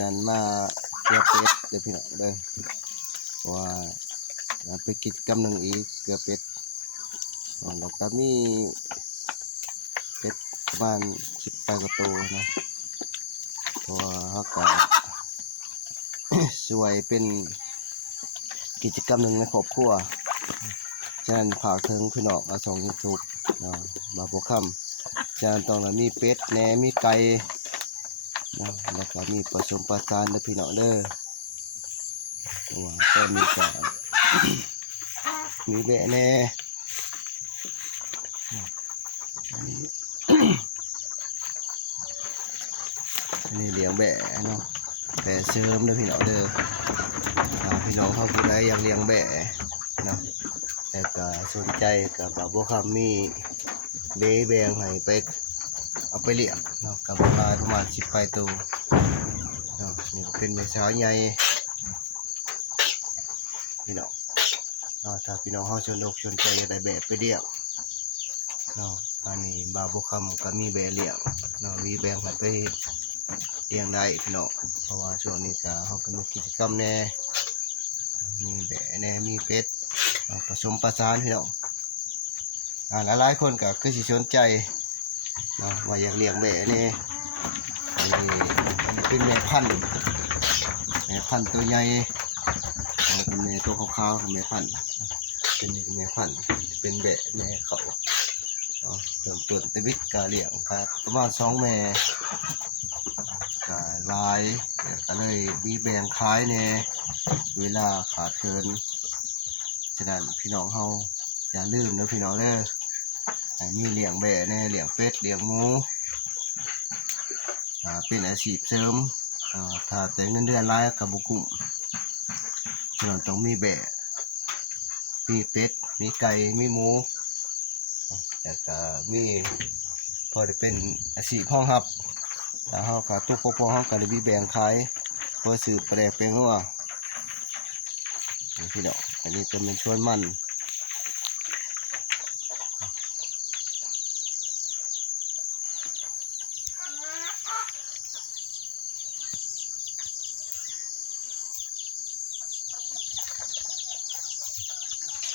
นั่นมาเกลือเป็ดเด้อพี่น้องเด้อว่าไปกิจกรรมหนึ่งอีกเกลือเป็ดแล้วก็มีเป็ดประมาณ18 กว่าตัวเนาะเพราะว่าเขาก็ สวยเป็นกิจกรรมหนึ่งในครอบครัวฉะนั้นฝากถึงพี่น้องส่ง YouTube เนาะมาพวกคำฉะนั้นต้องมีเป็ดแหนมีไก่นะแล้วก็มีผสมประสานเด้อพี่น้องเด้อว่าก็มีก็ มีแบะแหน่อันนี้เลี้ยงแบะเนาะแบะเสริมเด้อพี่น้องเด้อพี่น้องเขาผู้ใดอยากเลี้ยงแบะเนาะแต่ก็สนใจกับบ่าวบัวคำมีเบ้แบงให้ไปเอาไปเลี้ยงเนาะกับปลาประมาณ18 ตัวเนาะนี่ก็เป็นแม่สาวใหญ่พี่น้องถ้าพี่น้องเขาสนใจอยากได้แบะไปเลี้ยงเนาะอันนี้บ่าวบัวคำก็มีแบะเลี้ยงเนาะมีแบงให้ไปเลี้ยงได้พี่น้องเพราะว่าช่วงนี้ก็เขาก็มีกิจกรรมแน่มีแบะแน่มีเป็ดผสมประสานพี่น้องหลายคนก็คือสิสนใจเนาะว่าอยากเลี้ยงแบะนี่อันนี้เป็นแม่พันธุ์ตัวใหญ่เป็นแม่ตัวขาวๆแม่พันธุ์เป็นแม่พันธุ์เป็นแบะแม่เขาเริ่มต้นแต่วิทย์ก็เลี้ยงครับประมาณ2 แม่ก็หลายก็เลยมีแบ่งขายเนี่ยเวลาขาดเคินฉะนั้นพี่น้องเฮาอย่าลืมนะพี่น้องเด้อให้มีเลี้ยงแบะเนี่ยเลี้ยงเป็ดเลี้ยงหมูเป็นอาชีพเสริมถ้าแต่เงินเดือนรายกับบุกุ้มฉะนั้นต้องมีแบะมีเป็ดมีไก่มีหมูแล้วก็มีพอได้เป็นอาชีพห้องครับแล้วเขาขาตุกพอเขาก็เลยมีแบ่งขายเพื่อสืบประเดี๋ยวเป็นว่าพี่น้องอันนี้เป็นชวนมัน